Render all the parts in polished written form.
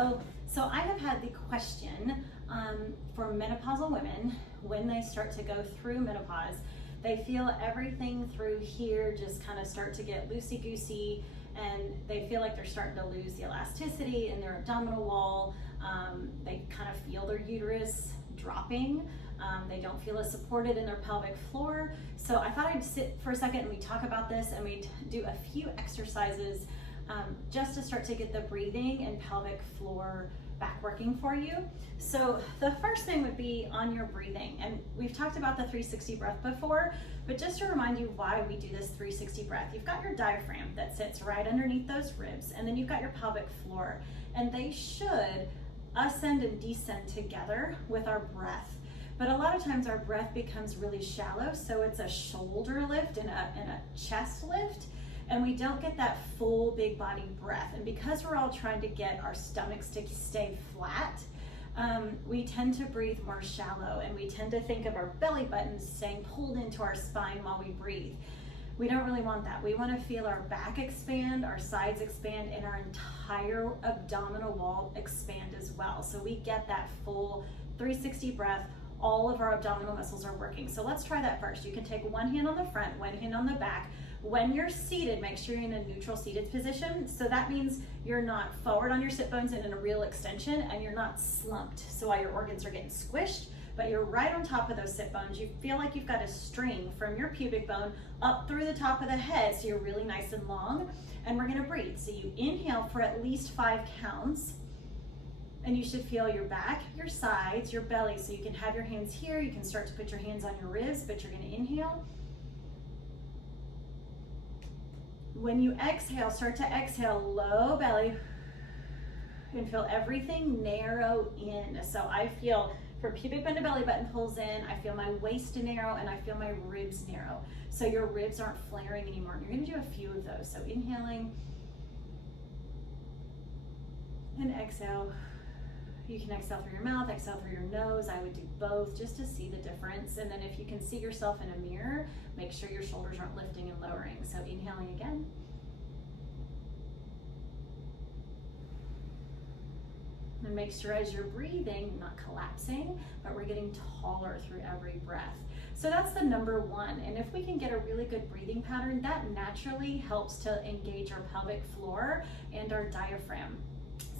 Hello. So I have had the question for menopausal women when they start to go through menopause. They feel everything through here just kind of start to get loosey-goosey, and they feel like they're starting to lose the elasticity in their abdominal wall. They kind of feel their uterus dropping. They don't feel as supported in their pelvic floor. So I thought I'd sit for a second and we talk about this, and we do a few exercises just to start to get the breathing and pelvic floor back working for you. So the first thing would be on your breathing, and we've talked about the 360 breath before, but just to remind you why we do this 360 breath, you've got your diaphragm that sits right underneath those ribs, and then you've got your pelvic floor, and they should ascend and descend together with our breath. But a lot of times our breath becomes really shallow, so it's a shoulder lift and a chest lift, and we don't get that full big body breath. And because we're all trying to get our stomachs to stay flat, we tend to breathe more shallow, and we tend to think of our belly buttons staying pulled into our spine while we breathe. We don't really want that. We want to feel our back expand, our sides expand, and our entire abdominal wall expand as well. So we get that full 360 breath. All of our abdominal muscles are working. So let's try that first. You can take one hand on the front, one hand on the back. When you're seated, make sure you're in a neutral seated position. So that means you're not forward on your sit bones and in a real extension, and you're not slumped. So all your organs are getting squished, but you're right on top of those sit bones. You feel like you've got a string from your pubic bone up through the top of the head, so you're really nice and long. And we're gonna breathe. So you inhale for at least 5 counts. And you should feel your back, your sides, your belly. So you can have your hands here. You can start to put your hands on your ribs, but you're going to inhale. When you exhale, start to exhale low belly and feel everything narrow in. So I feel from pubic bone to belly button pulls in, I feel my waist narrow, and I feel my ribs narrow. So your ribs aren't flaring anymore. And you're going to do a few of those. So inhaling and exhale. You can exhale through your mouth, exhale through your nose. I would do both just to see the difference. And then if you can see yourself in a mirror, make sure your shoulders aren't lifting and lowering. So inhaling again. And make sure as you're breathing, not collapsing, but we're getting taller through every breath. So that's the number one. And if we can get a really good breathing pattern, that naturally helps to engage our pelvic floor and our diaphragm.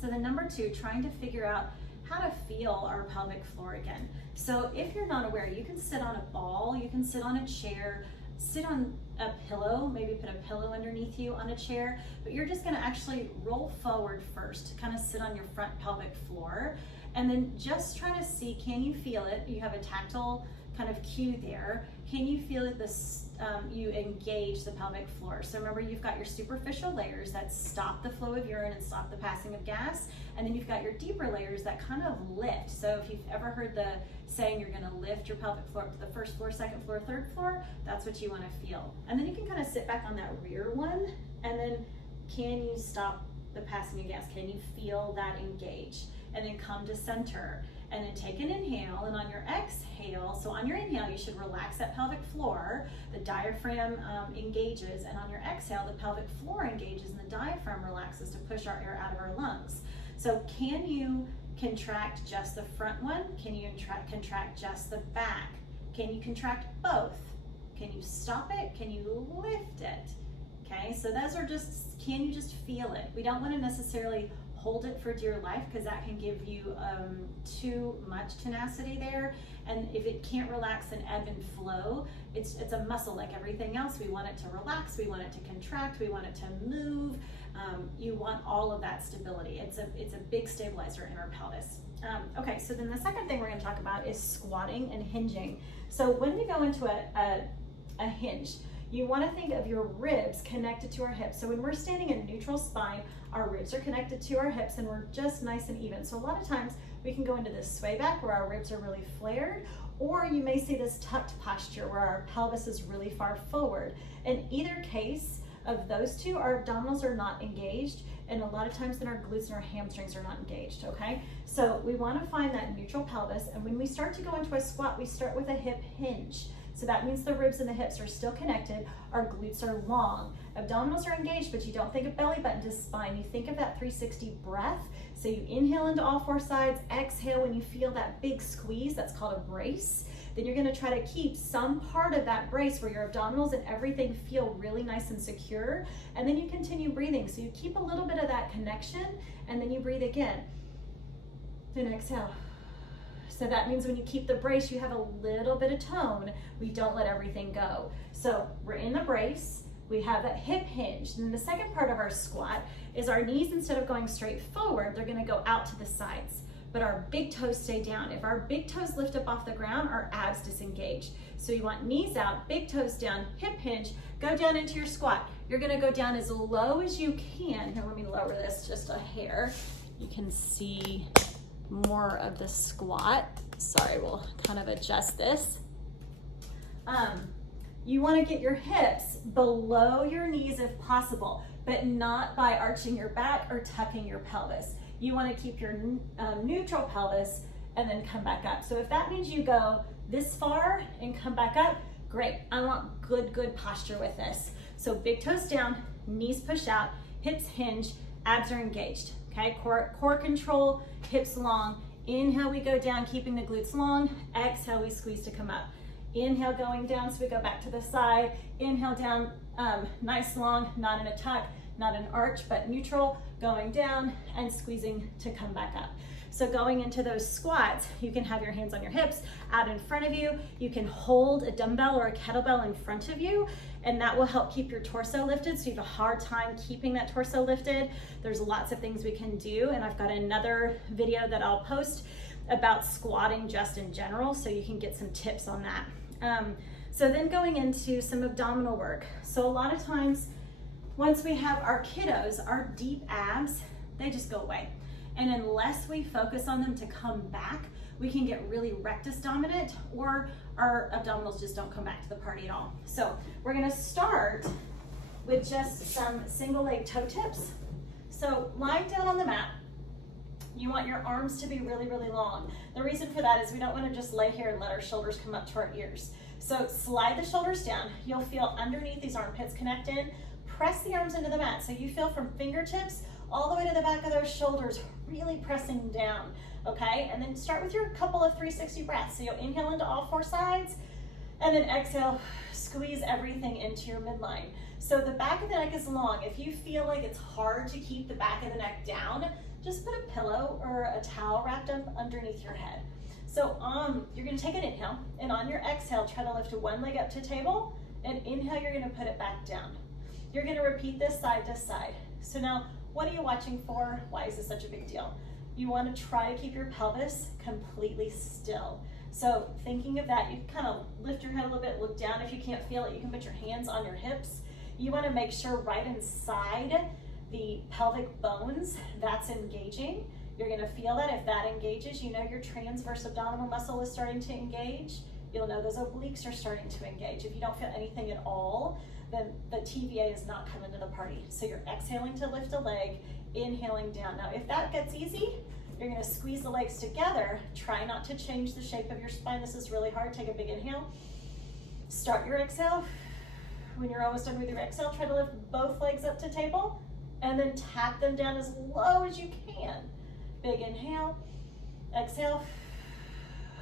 So the number two, trying to figure out how to feel our pelvic floor again. So if you're not aware, you can sit on a ball, you can sit on a chair, sit on a pillow, maybe put a pillow underneath you on a chair, but you're just gonna actually roll forward first, kind of sit on your front pelvic floor, and then just try to see, can you feel it? You have a tactile kind of cue there. Can you feel it? You engage the pelvic floor. So remember, you've got your superficial layers that stop the flow of urine and stop the passing of gas, and then you've got your deeper layers that kind of lift. So if you've ever heard the saying, you're gonna lift your pelvic floor up to the first floor, second floor, third floor, that's what you wanna feel. And then you can kind of sit back on that rear one, and then can you stop the passing of gas? Can you feel that engage? And then come to center. And then take an inhale, and on your exhale, so on your inhale, you should relax that pelvic floor, the diaphragm engages, and on your exhale, the pelvic floor engages and the diaphragm relaxes to push our air out of our lungs. So can you contract just the front one? Can you contract just the back? Can you contract both? Can you stop it? Can you lift it? Okay, so those are just, can you just feel it? We don't want to necessarily hold it for dear life, because that can give you too much tenacity there. And if it can't relax and ebb and flow, it's a muscle like everything else. We want it to relax, we want it to contract, we want it to move. You want all of that stability. It's a big stabilizer in our pelvis. Okay, so then the second thing we're going to talk about is squatting and hinging. So when we go into a hinge, you want to think of your ribs connected to our hips. So when we're standing in neutral spine, our ribs are connected to our hips and we're just nice and even. So a lot of times we can go into this sway back where our ribs are really flared, or you may see this tucked posture where our pelvis is really far forward. In either case of those two, our abdominals are not engaged, and a lot of times then our glutes and our hamstrings are not engaged, okay? So we want to find that neutral pelvis, and when we start to go into a squat, we start with a hip hinge. So that means the ribs and the hips are still connected. Our glutes are long. Abdominals are engaged, but you don't think of belly button to spine. You think of that 360 breath. So you inhale into all four sides, exhale when you feel that big squeeze, that's called a brace. Then you're gonna try to keep some part of that brace where your abdominals and everything feel really nice and secure. And then you continue breathing. So you keep a little bit of that connection and then you breathe again. Then exhale. So that means when you keep the brace, you have a little bit of tone. We don't let everything go. So we're in the brace. We have that hip hinge. And the second part of our squat is our knees, instead of going straight forward, they're gonna go out to the sides, but our big toes stay down. If our big toes lift up off the ground, our abs disengage. So you want knees out, big toes down, hip hinge, go down into your squat. You're gonna go down as low as you can. Here, let me lower this just a hair. You can see more of the squat. Sorry, we'll kind of adjust this. You want to get your hips below your knees if possible, but not by arching your back or tucking your pelvis. You want to keep your neutral pelvis and then come back up. So if that means you go this far and come back up, great. I want good posture with this. So big toes down, knees push out, hips hinge, abs are engaged. Okay, core control, hips long. Inhale, we go down, keeping the glutes long. Exhale, we squeeze to come up. Inhale, going down, so we go back to the side. Inhale down, nice long, not in a tuck, not an arch, but neutral, going down and squeezing to come back up. So going into those squats, you can have your hands on your hips out in front of you. You can hold a dumbbell or a kettlebell in front of you, and that will help keep your torso lifted. So you have a hard time keeping that torso lifted. There's lots of things we can do, and I've got another video that I'll post about squatting just in general, so you can get some tips on that. So then going into some abdominal work. So a lot of times, once we have our kiddos, our deep abs, they just go away. And unless we focus on them to come back, we can get really rectus dominant, or our abdominals just don't come back to the party at all. So we're gonna start with just some single leg toe tips. So lying down on the mat, you want your arms to be really long. The reason for that is we don't want to just lay here and let our shoulders come up to our ears. So slide the shoulders down. You'll feel underneath these armpits connected. Press the arms into the mat. So you feel from fingertips all the way to the back of those shoulders, really pressing down, okay? And then start with your couple of 360 breaths. So you'll inhale into all four sides, and then exhale, squeeze everything into your midline. So the back of the neck is long. If you feel like it's hard to keep the back of the neck down, just put a pillow or a towel wrapped up underneath your head. So you're gonna take an inhale, and on your exhale, try to lift one leg up to table, and inhale, you're gonna put it back down. You're gonna repeat this side to side. So now, what are you watching for? Why is this such a big deal? You wanna try to keep your pelvis completely still. So thinking of that, you kind of lift your head a little bit, look down. If you can't feel it, you can put your hands on your hips. You wanna make sure right inside the pelvic bones, that's engaging. You're gonna feel that. If that engages, you know your transverse abdominal muscle is starting to engage. You'll know those obliques are starting to engage. If you don't feel anything at all, then the TVA is not coming to the party. So you're exhaling to lift a leg, inhaling down. Now, if that gets easy, you're gonna squeeze the legs together. Try not to change the shape of your spine. This is really hard. Take a big inhale. Start your exhale. When you're almost done with your exhale, try to lift both legs up to table, and then tap them down as low as you can. Big inhale, exhale.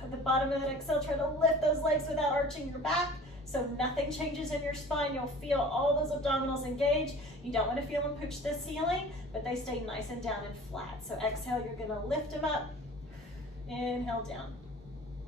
At the bottom of that exhale, try to lift those legs without arching your back, so nothing changes in your spine. You'll feel all those abdominals engage. You don't want to feel them push the ceiling, but they stay nice and down and flat. So exhale, you're gonna lift them up, inhale down.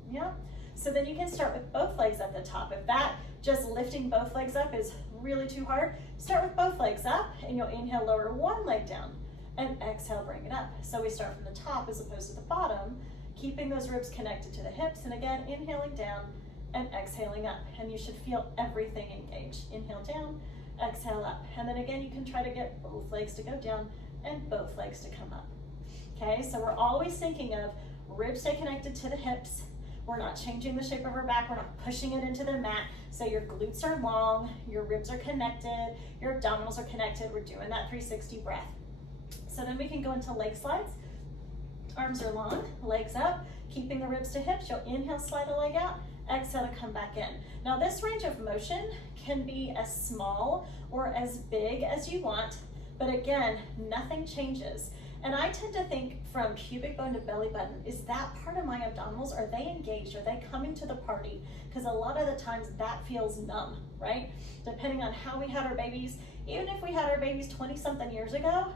Yeah. So then you can start with both legs at the top. If that just lifting both legs up is really too hard, start with both legs up, and you'll inhale, lower one leg down, and exhale, bring it up. So we start from the top as opposed to the bottom, keeping those ribs connected to the hips, and again, inhaling down and exhaling up, and you should feel everything engaged. Inhale down, exhale up, and then again, you can try to get both legs to go down and both legs to come up. Okay, so we're always thinking of ribs stay connected to the hips. We're not changing the shape of our back. We're not pushing it into the mat. So your glutes are long, your ribs are connected, your abdominals are connected. We're doing that 360 breath. So then we can go into leg slides. Arms are long, legs up, keeping the ribs to hips. You'll inhale, slide a leg out. exhale to come back in. Now this range of motion can be as small or as big as you want, but again, nothing changes. And I tend to think from pubic bone to belly button, is that part of my abdominals, are they engaged? Are they coming to the party? Because a lot of the times that feels numb, right? Depending on how we had our babies, even if we had our babies 20 something years ago,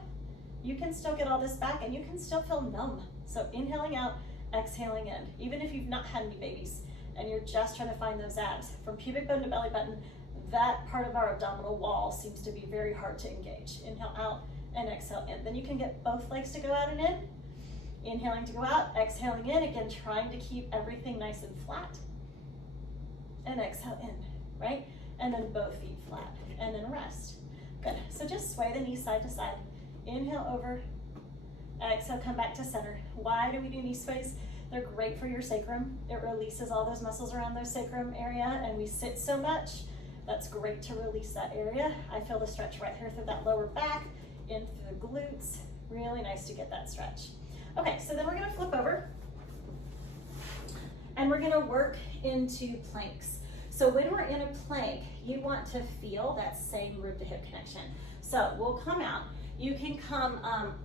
you can still get all this back and you can still feel numb. So inhaling out, exhaling in, even if you've not had any babies and you're just trying to find those abs. From pubic bone to belly button, that part of our abdominal wall seems to be very hard to engage. Inhale out and exhale in. Then you can get both legs to go out and in. Inhaling to go out, exhaling in. Again, trying to keep everything nice and flat. And exhale in, right? And then both feet flat, and then rest. Good, so just sway the knees side to side. Inhale over, exhale, come back to center. Why do we do knee sways? They're great for your sacrum. It releases all those muscles around those sacrum area, and we sit so much. That's great to release that area. I feel the stretch right here through that lower back, in through the glutes. Really nice to get that stretch. Okay, so then we're gonna flip over and we're gonna work into planks. So when we're in a plank, you want to feel that same rib to hip connection. So we'll come out. You can come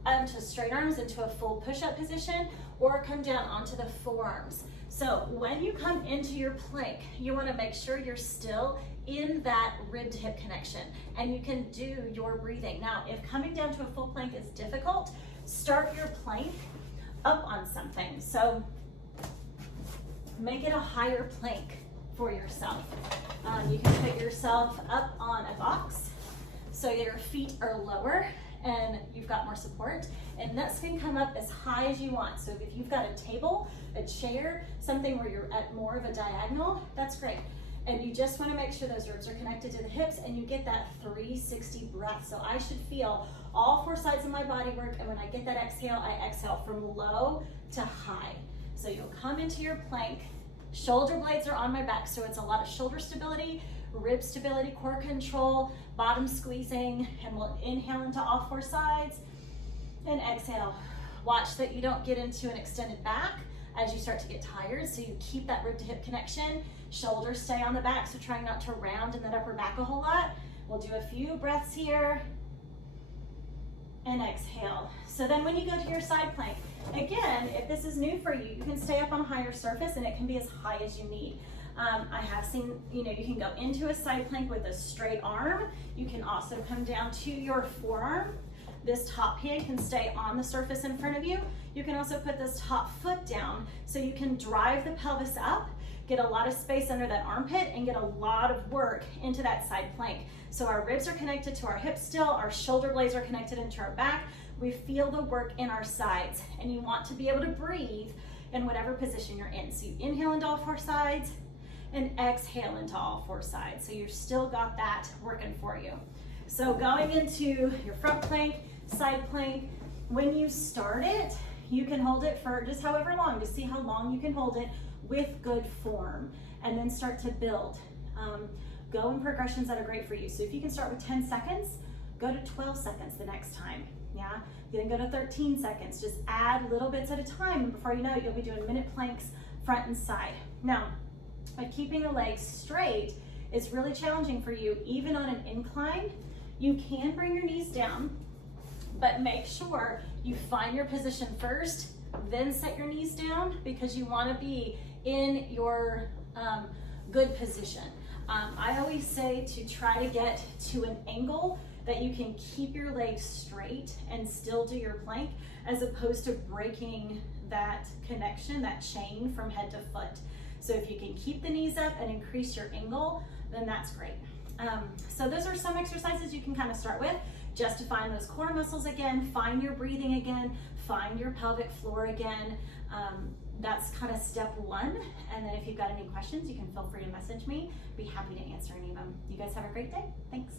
onto straight arms into a full push-up position or come down onto the forearms. So when you come into your plank, you wanna make sure you're still in that rib to hip connection and you can do your breathing. Now, if coming down to a full plank is difficult, start your plank up on something. So make it a higher plank for yourself. You can put yourself up on a box so your feet are lower and you've got more support, and this can come up as high as you want. So if you've got a table, a chair, something where you're at more of a diagonal, that's great. And you just want to make sure those ribs are connected to the hips and you get that 360 breath. So I should feel all four sides of my body work, and when I get that exhale, I exhale from low to high. So you'll come into your plank, shoulder blades are on my back, so it's a lot of shoulder stability, rib stability, core control, bottom squeezing, and we'll inhale into all four sides and exhale. Watch that you don't get into an extended back as you start to get tired, so you keep that rib to hip connection. Shoulders stay on the back, so trying not to round in that upper back a whole lot. We'll do a few breaths here and exhale. So then when you go to your side plank, again, if this is new for you, you can stay up on a higher surface and it can be as high as you need. I have seen, you can go into a side plank with a straight arm. You can also come down to your forearm. This top hand can stay on the surface in front of you. You can also put this top foot down so you can drive the pelvis up, get a lot of space under that armpit, and get a lot of work into that side plank. So our ribs are connected to our hips still, our shoulder blades are connected into our back. We feel the work in our sides, and you want to be able to breathe in whatever position you're in. So you inhale into all four sides and exhale into all four sides. So you've still got that working for you. So going into your front plank, side plank, when you start it, you can hold it for just however long, to see how long you can hold it with good form, and then start to build. Go in progressions that are great for you. So if you can start with 10 seconds, go to 12 seconds the next time. Yeah, you then go to 13 seconds. Just add little bits at a time, and before you know it, you'll be doing minute planks front and side. Now, but keeping the legs straight is really challenging for you, even on an incline. You can bring your knees down, but make sure you find your position first, then set your knees down, because you want to be in your good position. I always say to try to get to an angle that you can keep your legs straight and still do your plank, as opposed to breaking that connection, that chain from head to foot. So if you can keep the knees up and increase your angle, then that's great. So those are some exercises you can kind of start with, just to find those core muscles again, find your breathing again, find your pelvic floor again. That's kind of step one. And then if you've got any questions, you can feel free to message me. Be happy to answer any of them. You guys have a great day. Thanks.